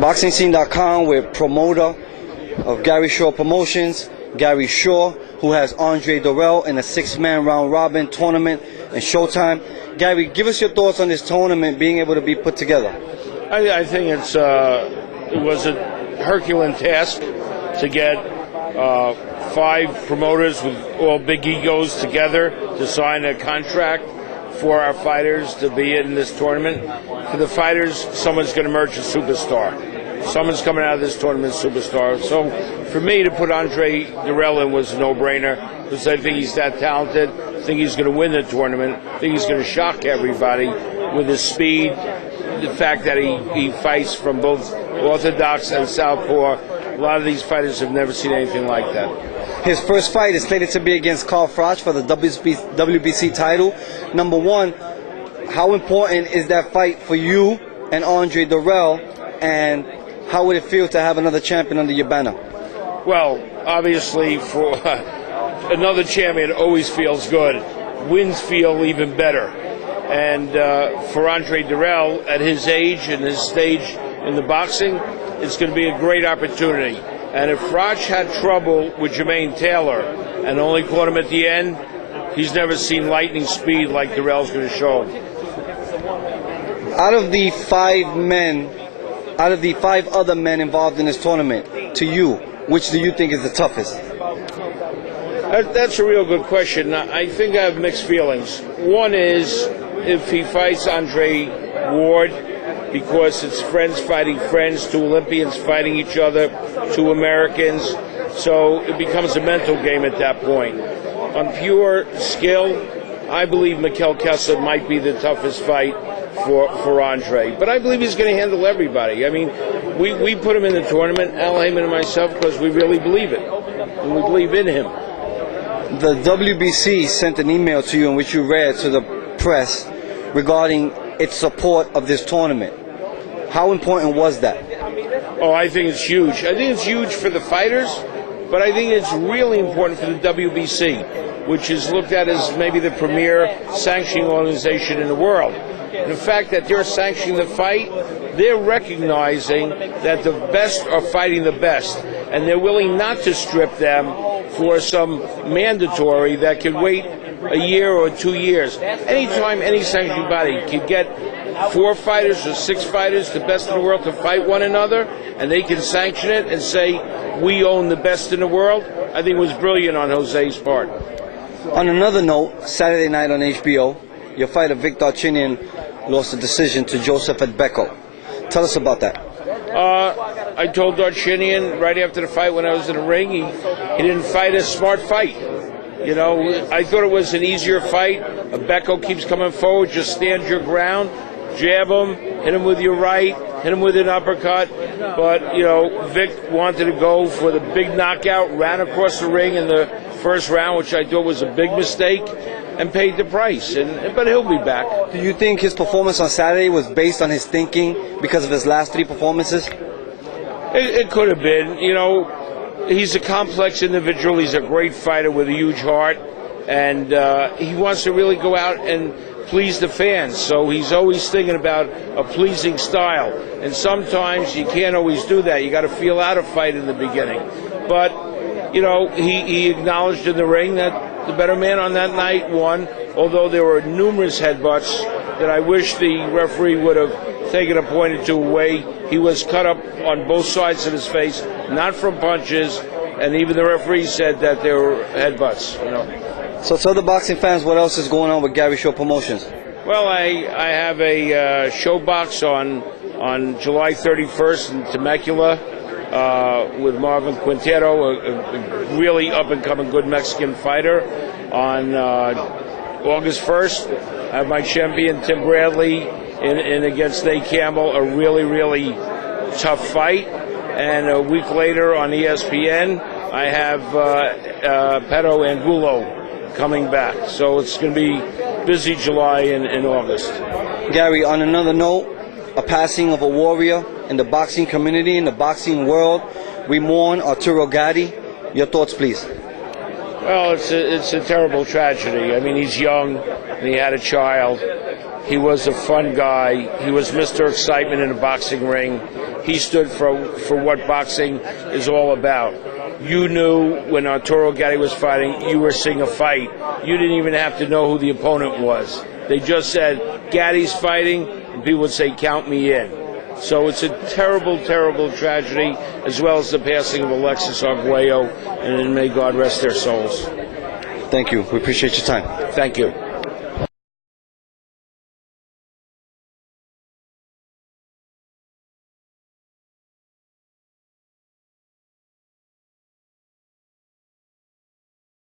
BoxingScene.com with promoter of Gary Shaw Promotions, Gary Shaw, who has Andre Dirrell in a 6-man round robin tournament in Showtime. Gary, give us your thoughts on this tournament being able to be put together. I think it was a Herculean task to get 5 promoters with all big egos together to sign a contract for our fighters to be in this tournament. For the fighters, someone's going to emerge a superstar. Someone's coming out of this tournament superstar. So for me to put Andre Dirrell in was a no-brainer because I think he's that talented. I think he's going to win the tournament. I think he's going to shock everybody with his speed, the fact that he fights from both orthodox and southpaw. A lot of these fighters have never seen anything like that. His first fight is slated to be against Carl Froch for the WBC title. Number one, how important is that fight for you and Andre Dirrell, and how would it feel to have another champion under your banner? Well, obviously, for another champion always feels good. Wins feel even better. And for Andre Dirrell, at his age and his stage in the boxing, it's going to be a great opportunity. And if Froch had trouble with Jermaine Taylor and only caught him at the end, he's never seen lightning speed like Dirrell's going to show him. Out of the 5 other men involved in this tournament, to you, which do you think is the toughest? That's a real good question. I think I have mixed feelings. One is if he fights Andre Ward, because it's friends fighting friends, 2 Olympians fighting each other, 2 Americans. So it becomes a mental game at that point. On pure skill, I believe Mikel Kessler might be the toughest fight for Andre. But I believe he's going to handle everybody. I mean, we put him in the tournament, Al Heyman and myself, because we really believe it. And we believe in him. The WBC sent an email to you in which you read to the press regarding its support of this tournament. How important was that? Oh, I think it's huge. I think it's huge for the fighters, but I think it's really important for the WBC, which is looked at as maybe the premier sanctioning organization in the world. And the fact that they're sanctioning the fight, they're recognizing that the best are fighting the best, and they're willing not to strip them for some mandatory that could wait a year or 2 years. Anytime any sanctioning body could get 4 fighters or 6 fighters, the best in the world, to fight one another, and they can sanction it and say, we own the best in the world, I think it was brilliant on Jose's part. On another note, Saturday night on HBO, your fighter Vic Darchinyan lost a decision to Joseph Adbeko. Tell us about that. I told Darchinyan right after the fight when I was in the ring, he didn't fight a smart fight. You know, I thought it was an easier fight. Adbeko keeps coming forward, just stand your ground, jab him, hit him with your right, hit him with an uppercut. But, you know, Vic wanted to go for the big knockout, ran across the ring in the first round, which I thought was a big mistake, and paid the price. But he'll be back. Do you think his performance on Saturday was based on his thinking because of his last 3 performances? It could have been. You know, he's a complex individual. He's a great fighter with a huge heart. And he wants to really go out and please the fans. So he's always thinking about a pleasing style. And sometimes you can't always do that. You got to feel out a fight in the beginning. But, you know, he acknowledged in the ring that the better man on that night won, although there were numerous headbutts that I wish the referee would have taken a point or 2 away. He was cut up on both sides of his face, not from punches, and even the referee said that there were headbutts, you know. So tell the boxing fans what else is going on with Gary Shaw Promotions. Well, I have a show box on July 31st in Temecula with Marvin Quintero, a really up-and-coming good Mexican fighter. On August 1st, I have my champion Tim Bradley in against Nate Campbell, a really, really tough fight. And a week later on ESPN, I have Perro Angulo coming back. So it's going to be busy July and August. Gary, on another note, a passing of a warrior in the boxing community, in the boxing world. We mourn Arturo Gatti. Your thoughts, please. Well, it's a terrible tragedy. I mean, he's young, and he had a child. He was a fun guy. He was Mr. Excitement in a boxing ring. He stood for what boxing is all about. You knew when Arturo Gatti was fighting, you were seeing a fight. You didn't even have to know who the opponent was. They just said, Gatti's fighting, and people would say, count me in. So it's a terrible, terrible tragedy, as well as the passing of Alexis Arguello, and may God rest their souls. Thank you. We appreciate your time. Thank you.